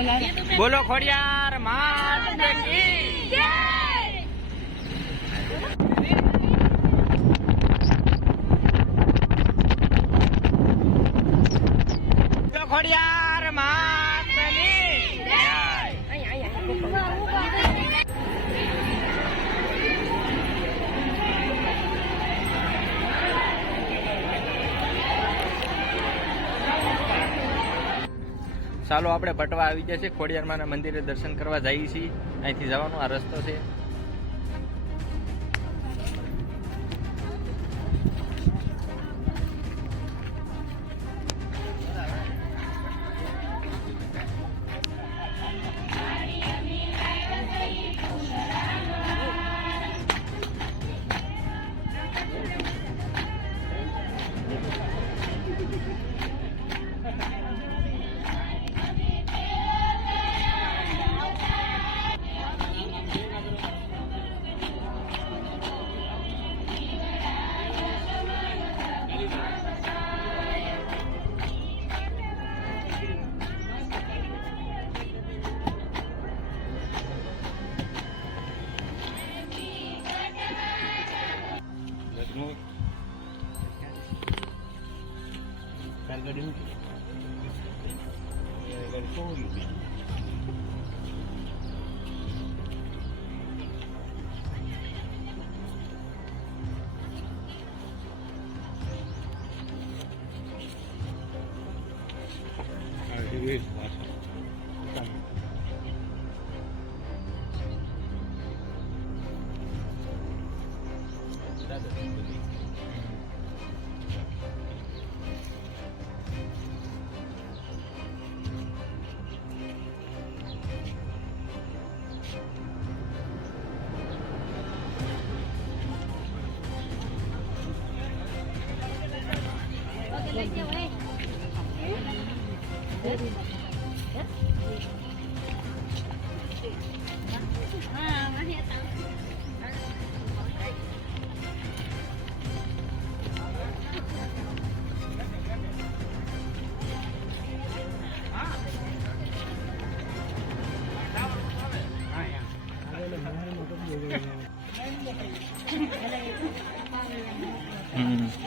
બોલો ખોડિયાર માત કી જય। બોલો ખોડિયાર માત ની જય। ચાલો આપણે પટવા આવી ગયા છે, ખોડિયારમાંના મંદિરે દર્શન કરવા જઈએ છીએ। અહીંથી જવાનો આ રસ્તો છે।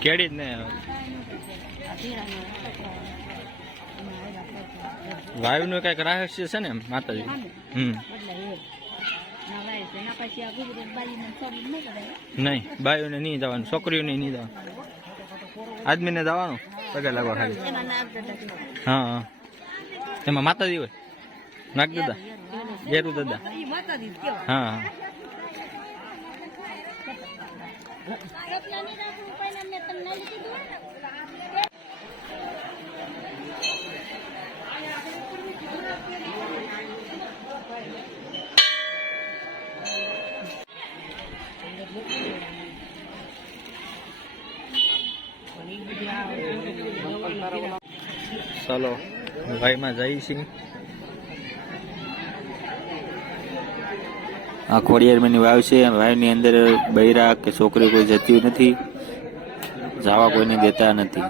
કેડી જ ને વાયુ નું કઈક રહસ્ય છે ને માતાજી। નહીં બાયુ ને નહીં જવાનું, છોકરીઓ ને નહીં જવાનું, આદમી ને જવાનું પગે લાગવા ખાલી। હા હા એમાં માતાજી હોય, નાગ દાદા, ગેરુ દાદા। હા હા ચાલો ભાઈમાં જઈએ છીએ। આ ખોડિયારમાંની વાવ છે। વાવની અંદર બૈરા કે છોકરી કોઈ જતી નથી, જવા કોઈને દેતા નથી।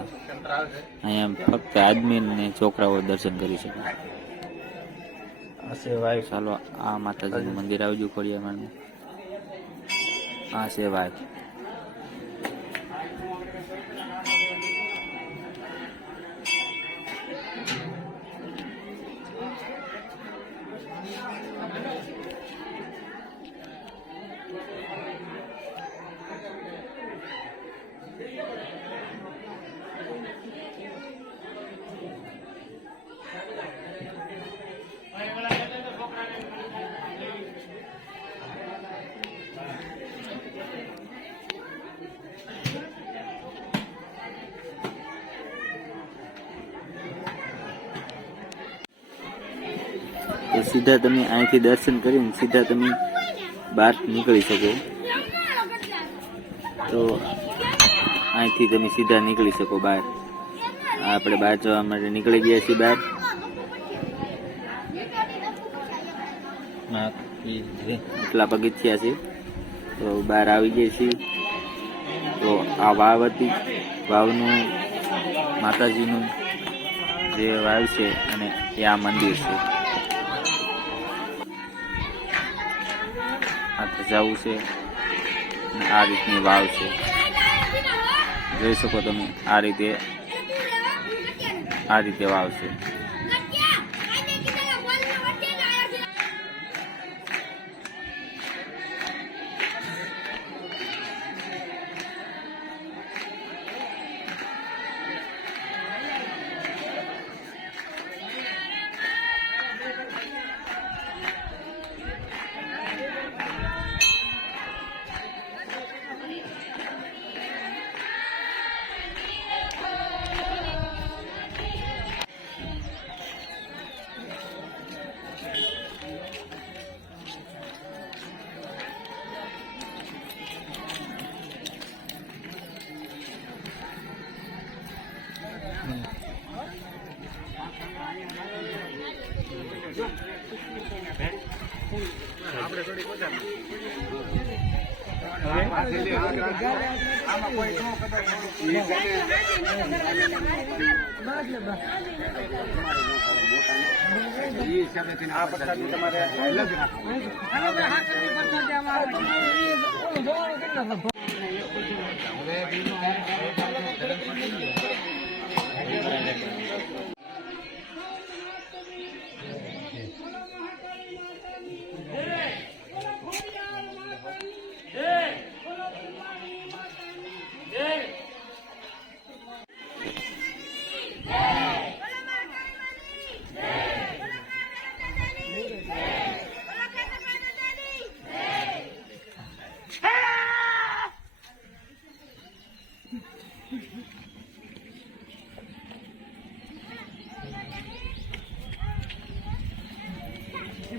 અહીંયા ફક્ત આદમી ને છોકરાઓ દર્શન કરી શકે છે વાવ। ચાલો આ માતાજીનું મંદિર આવજો ખોડિયારમાંનું। આ છે વાવ। તો સીધા તમે અહીંથી દર્શન કરીને સીધા તમે બહાર નીકળી શકો। તો અહીંથી તમે સીધા નીકળી શકો બહાર। આપણે બહાર જવા માટે નીકળી ગયા છીએ બહાર। એટલા પગથિયા છે તો બહાર આવી ગયા છીએ। તો આ વાવ હતી, વાવનું માતાજીનું જે વાવ છે અને એ આ મંદિર છે। જવું છે. આ રીતની વાવ છે, જોઈ શકો તમે. આ રીતે વાવ છે.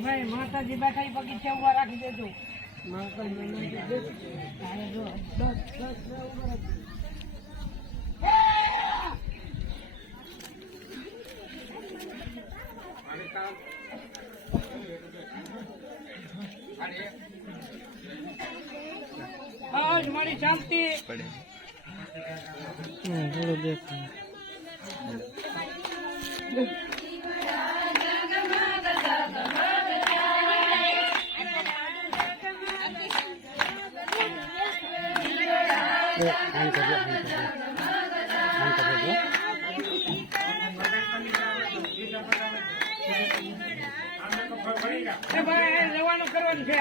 ભાઈ માતાજી બેઠા બગીચા ઉભા રાખી દેજો. મારી શાંતિ થોડું દેખો. જવાનું કરવાનું છે.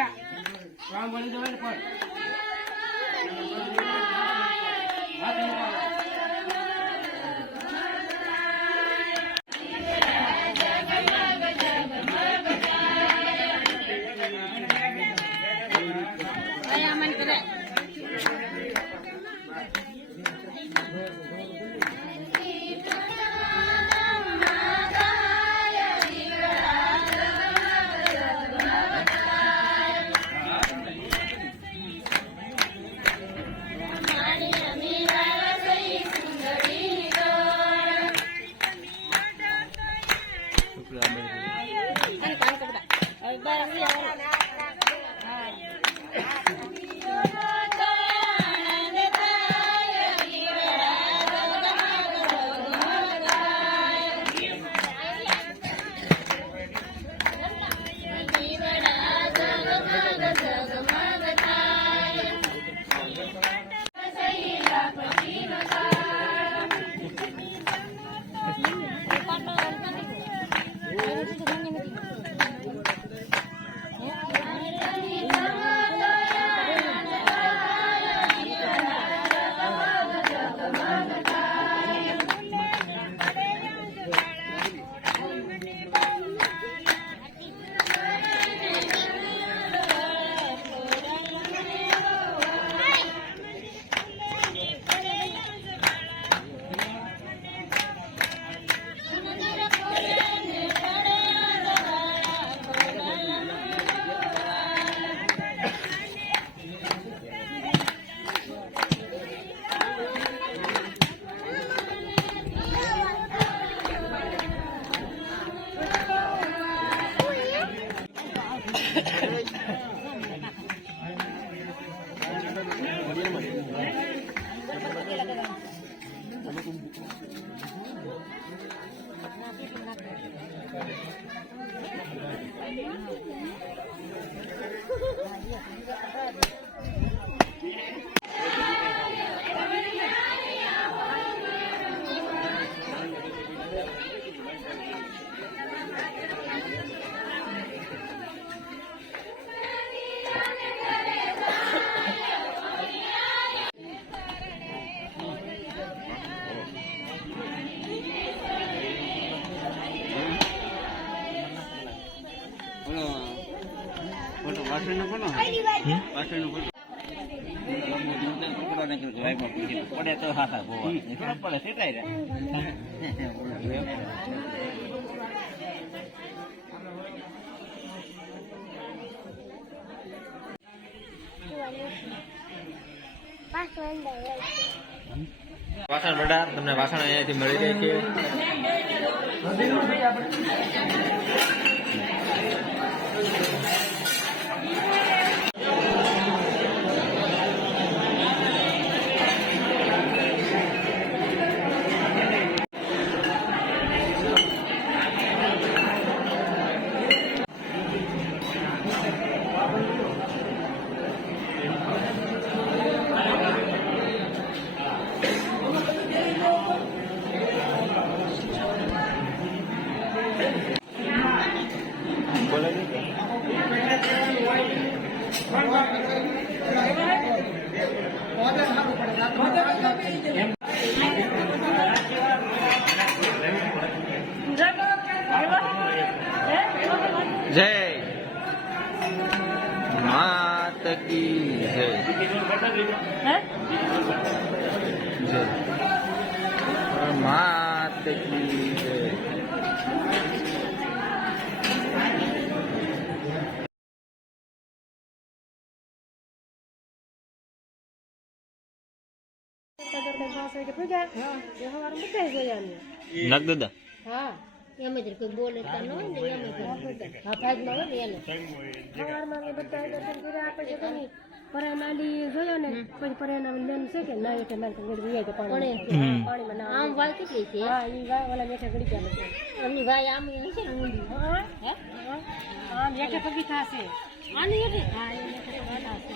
પડે તો હા પડે સેટાઈ વાસણ બડા તમને વાસણ અહીંયાથી મળી જાય છે. જય માત કી જય. જય માત કી જય. નાખ દાદા. હા એમ જ કોઈ બોલે તો ન હોય ને એમ જ હા ભાગમાં હોય ને એને સવારમાં અમે બધા દર્શન કર્યા આપણે છે ને પરાનાલી જોયો ને પછી પરાના લેન છે કે ના એટલે મારે ઘડી જાય તો પાણીમાં ના આમ વાય કેટલી છે હા ઈ વાય ઓલા મેઠે ઘડી ગયા છે આમની વાય આમ હશે ને ઊંડી હે આમ મેઠે પગી થાશે આની એટલે હા એ મેઠે વાલા છે